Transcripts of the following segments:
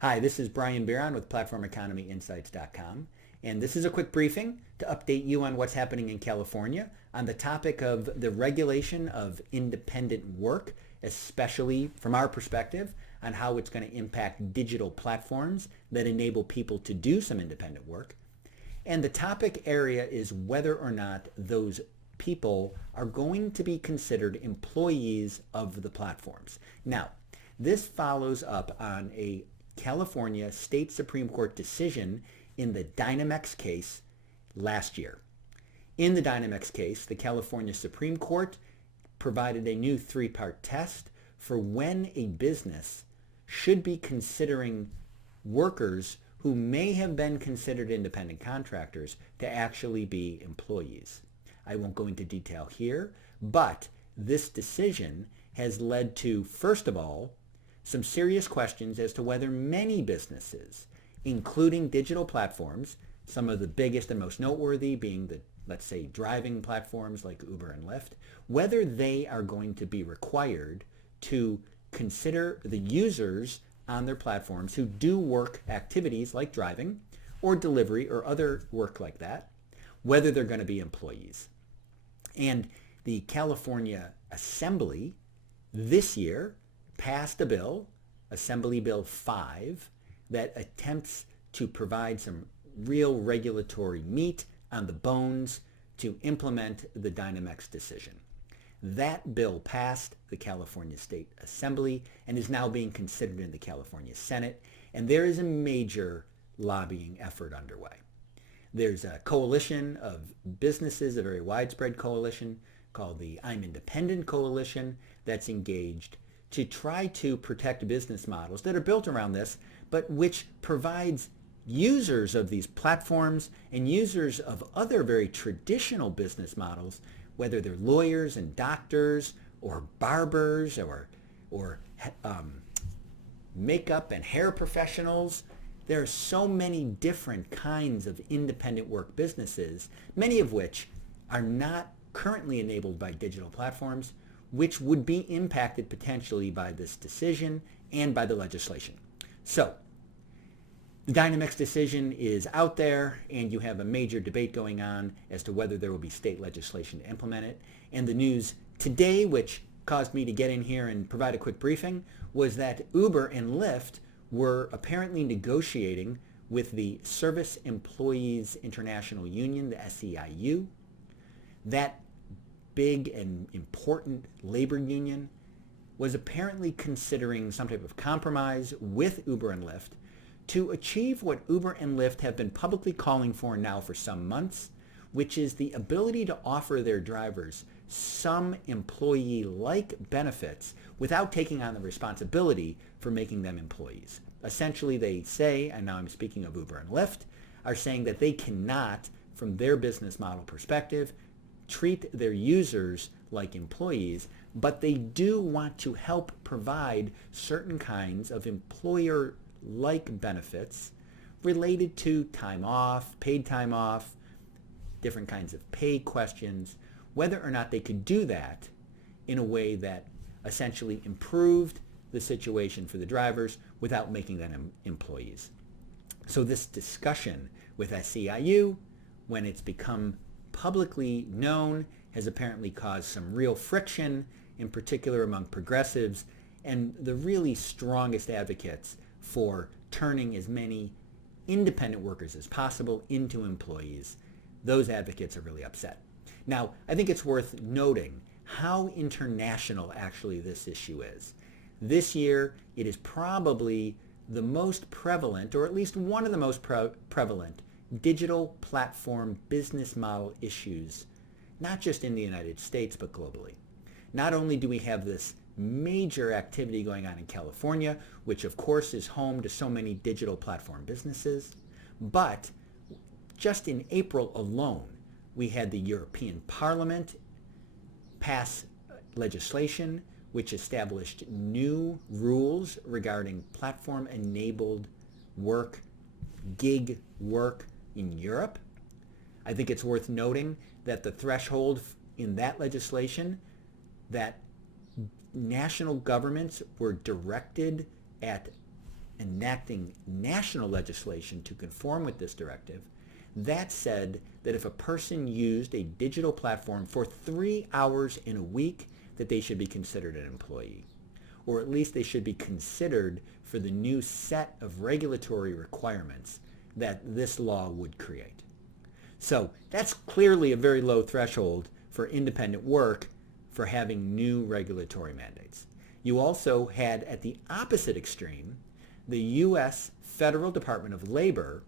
Hi, this is Brian Bieron with PlatformEconomyInsights.com, and this is a quick briefing to update you on what's happening in California on the topic of the regulation of independent work, especially from our perspective on how it's going to impact digital platforms that enable people to do some independent work. And the topic area is whether or not those people are going to be considered employees of the platforms. Now, this follows up on a California State Supreme Court decision in the Dynamex case last year. In the Dynamex case, the California Supreme Court provided a new three-part test for when a business should be considering workers who may have been considered independent contractors to actually be employees. I won't go into detail here, but this decision has led to, first of all, some serious questions as to whether many businesses, including digital platforms, some of the biggest and most noteworthy being the, let's say, driving platforms like Uber and Lyft, whether they are going to be required to consider the users on their platforms who do work activities like driving or delivery or other work like that, whether they're going to be employees. And the California Assembly this year passed a bill, Assembly Bill 5, that attempts to provide some real regulatory meat on the bones to implement the Dynamex decision. That bill passed the California State Assembly and is now being considered in the California Senate, and there is a major lobbying effort underway. There's a coalition of businesses, a very widespread coalition called the I'm Independent Coalition that's engaged to try to protect business models that are built around this, but which provides users of these platforms and users of other very traditional business models, whether they're lawyers and doctors or barbers or makeup and hair professionals. There are so many different kinds of independent work businesses, many of which are not currently enabled by digital platforms, which would be impacted potentially by this decision and by the legislation. So, the Dynamex decision is out there, and you have a major debate going on as to whether there will be state legislation to implement it. And the news today, which caused me to get in here and provide a quick briefing, was that Uber and Lyft were apparently negotiating with the Service Employees International Union, the SEIU. That big and important labor union was apparently considering some type of compromise with Uber and Lyft to achieve what Uber and Lyft have been publicly calling for now for some months, which is the ability to offer their drivers some employee-like benefits without taking on the responsibility for making them employees. Essentially, they say, and now I'm speaking of Uber and Lyft, are saying that they cannot, from their business model perspective, treat their users like employees, but they do want to help provide certain kinds of employer-like benefits related to time off, paid time off, different kinds of pay questions, whether or not they could do that in a way that essentially improved the situation for the drivers without making them employees. So this discussion with SEIU, when it's become publicly known, has apparently caused some real friction, in particular among progressives and the really strongest advocates for turning as many independent workers as possible into employees. Those advocates are really upset. Now, I think it's worth noting how international actually this issue is. This year, it is probably the most prevalent, or at least one of the most prevalent, digital platform business model issues, not just in the United States, but globally. Not only do we have this major activity going on in California, which of course is home to so many digital platform businesses, but just in April alone, we had the European Parliament pass legislation which established new rules regarding platform-enabled work, gig work in Europe. I think it's worth noting that the threshold in that legislation that national governments were directed at enacting national legislation to conform with this directive, that said that if a person used a digital platform for 3 hours in a week, that they should be considered an employee. Or at least they should be considered for the new set of regulatory requirements that this law would create. So that's clearly a very low threshold for independent work for having new regulatory mandates. You also had at the opposite extreme, the U.S. Federal Department of Labor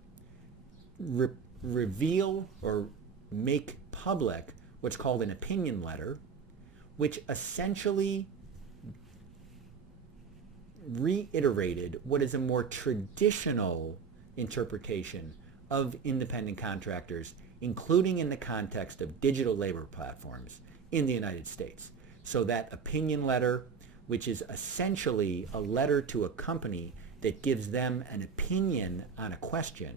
reveal or make public what's called an opinion letter, which essentially reiterated what is a more traditional interpretation of independent contractors, including in the context of digital labor platforms in the United States. So that opinion letter, which is essentially a letter to a company that gives them an opinion on a question,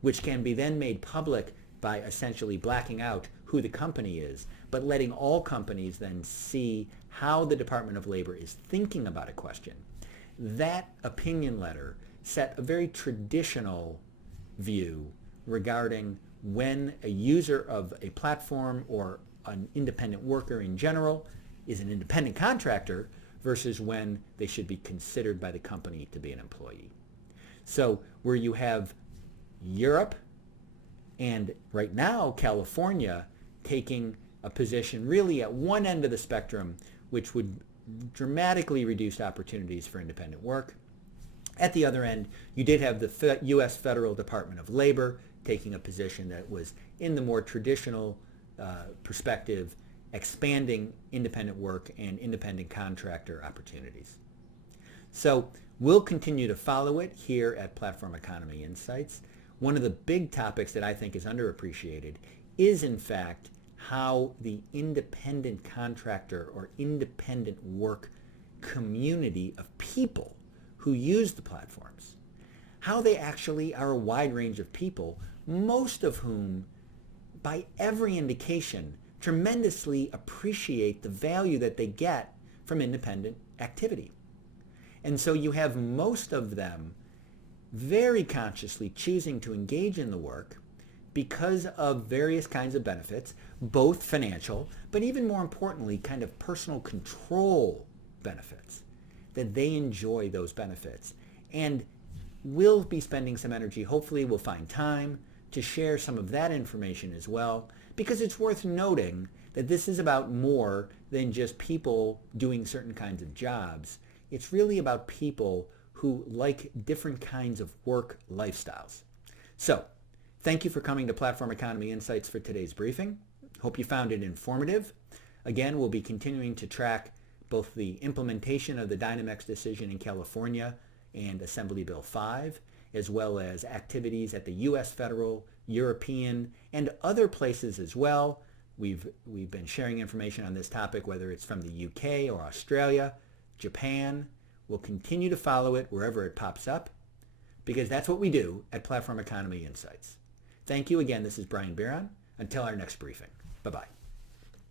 which can be then made public by essentially blacking out who the company is, but letting all companies then see how the Department of Labor is thinking about a question. That opinion letter set a very traditional view regarding when a user of a platform or an independent worker in general is an independent contractor versus when they should be considered by the company to be an employee. So where you have Europe and right now California taking a position really at one end of the spectrum, which would dramatically reduce opportunities for independent work. At the other end, you did have the U.S. Federal Department of Labor taking a position that was in the more traditional perspective, expanding independent work and independent contractor opportunities. So we'll continue to follow it here at Platform Economy Insights. One of the big topics that I think is underappreciated is, in fact, how the independent contractor or independent work community of people who use the platforms, how they actually are a wide range of people, most of whom, by every indication, tremendously appreciate the value that they get from independent activity. And so you have most of them very consciously choosing to engage in the work because of various kinds of benefits, both financial, but even more importantly, kind of personal control benefits, that they enjoy those benefits. And we'll be spending some energy, hopefully we'll find time to share some of that information as well, because it's worth noting that this is about more than just people doing certain kinds of jobs. It's really about people who like different kinds of work lifestyles. So, thank you for coming to Platform Economy Insights for today's briefing. Hope you found it informative. Again, we'll be continuing to track both the implementation of the Dynamex decision in California and Assembly Bill 5, as well as activities at the U.S. federal, European, and other places as well. We've been sharing information on this topic, whether it's from the UK or Australia, Japan. We'll continue to follow it wherever it pops up, because that's what we do at Platform Economy Insights. Thank you again. This is Brian Bieron. Until our next briefing. Bye-bye.